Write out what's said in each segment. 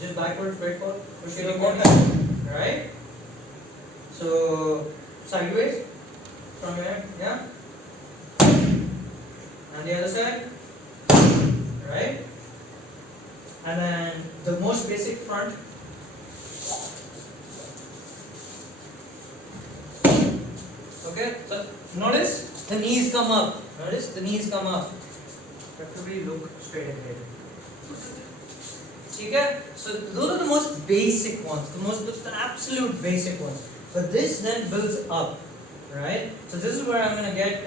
just backwards breakfall, Ushiro Ukemi, right? So sideways from here, yeah, and the other side, right? And then the most basic front. Okay, so notice the knees come up. Notice the knees come up. Preferably look straight ahead. Okay, so those are the most basic ones, the absolute basic ones. But this then builds up, right? So this is where I'm gonna get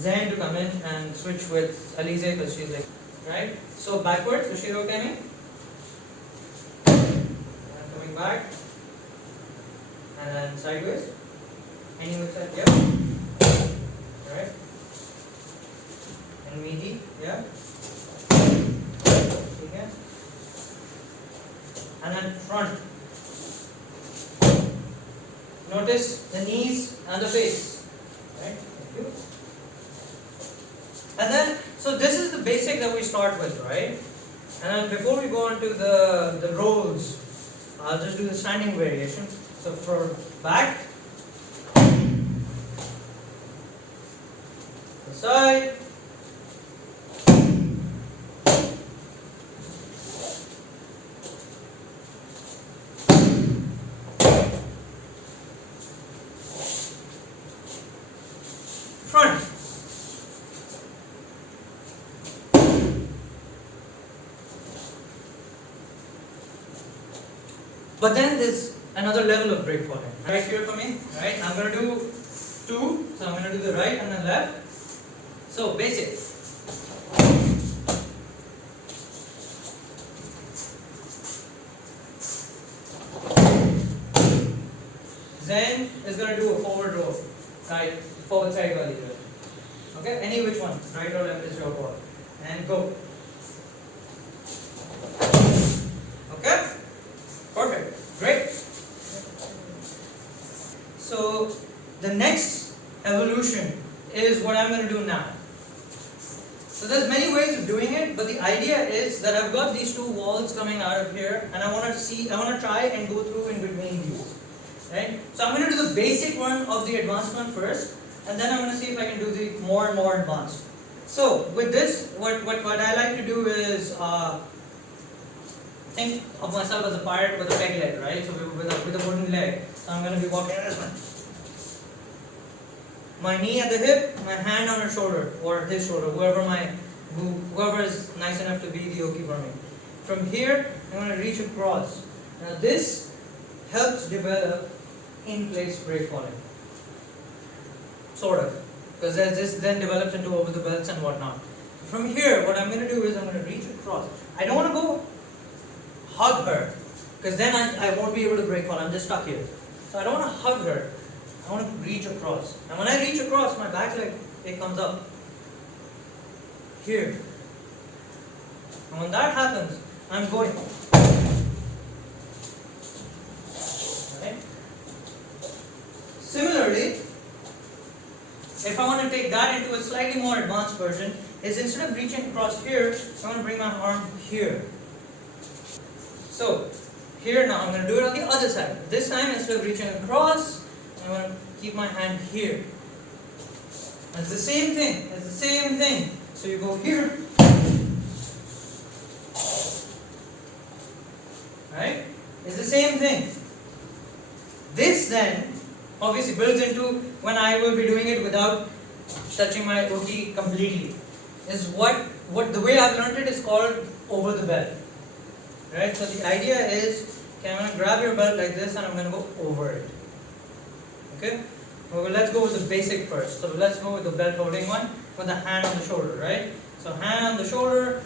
Zen to come in and switch with Alize because she's like, right? So backwards, Ushiro Ukemi. And coming back. And then sideways. Any which side, yeah. Right. And meaty, yeah. Okay. And then front. Notice the knees and the face. Right? Thank you. And then, so this is the basic that we start with, right? And then before we go into the rolls, I'll just do the standing variation. So for back, the side, front. But then there's another level of breakfalling. Right here for me, right? I'm going to do two. So I'm going to do the right and the left. So basic. Zen is going to do a forward roll. Right, forward side wali. Okay, any which one, right or left is your call. And go. Okay? Perfect. Great. So the next evolution is what I'm going to do now. So there's many ways of doing it, but the idea is that I've got these two walls coming out of here, and I want to try and go through in between these. Right? So I'm going to do the basic one of the advanced one first, and then I'm going to see if I can do the more and more advanced. So with this, what I like to do is think of myself as a pirate with a peg leg, right? So with a wooden leg. So I'm going to be walking this one. My knee at the hip, my hand on her shoulder or his shoulder, whoever is nice enough to be the yogi for me. From here, I'm going to reach across. Now this helps develop in-place breakfalling. Sort of. Because this then develops into over the belts and whatnot. From here, what I'm going to do is I'm going to reach across. I don't want to go hug her, because then I won't be able to breakfall. I'm just stuck here. So I don't want to hug her. I want to reach across. And when I reach across, my back leg, it comes up here. And when that happens, I'm going. Right? Similarly, if I want to take that into a slightly more advanced version, is instead of reaching across here, I'm going to bring my arm here. So, here now, I'm going to do it on the other side. This time, instead of reaching across, I'm going to keep my hand here. It's the same thing. It's the same thing. So you go here. Right? It's the same thing. This then obviously builds into when I will be doing it without touching my uki completely. Is what the way I've learned it is called over the belt. Right? So the idea is, okay, I'm going to grab your belt like this and I'm going to go over it. Okay? Well, let's go with the basic first. So let's go with the belt holding one with the hand on the shoulder, right? So hand on the shoulder,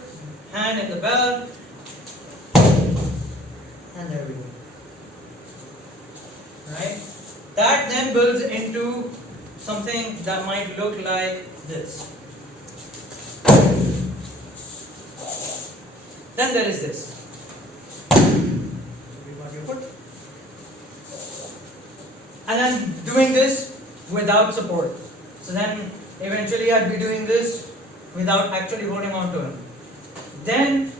hand in the belt, and there we go. Right? That then builds into something that might look like this. Then there is this. And then doing this without support. So then eventually I'd be doing this without actually holding on to him. Then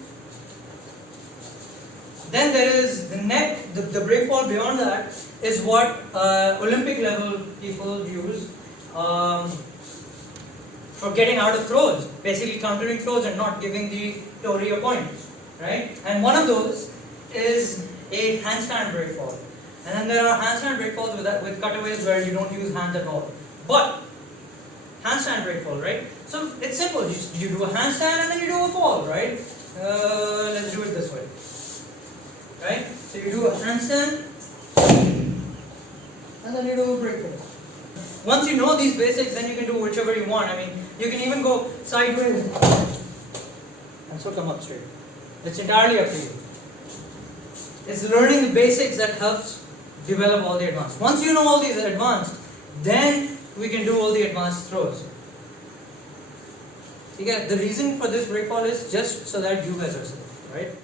Then there is the neck, the breakfall beyond that is what Olympic level people use for getting out of throws, basically countering throws and not giving the tori a point, right? And one of those is a handstand breakfall. And then there are handstand breakfalls with cutaways where you don't use hands at all. But handstand breakfall, right? So it's simple. You do a handstand and then you do a fall, right? Let's do it this way, right? So you do a handstand and then you do a breakfall. Once you know these basics, then you can do whichever you want. I mean, you can even go sideways and so come up straight. It's entirely up to you. It's learning the basics that helps develop all the advanced. Once you know all these advanced, then we can do all the advanced throws. Okay? The reason for this breakfall is just so that you guys are safe, right?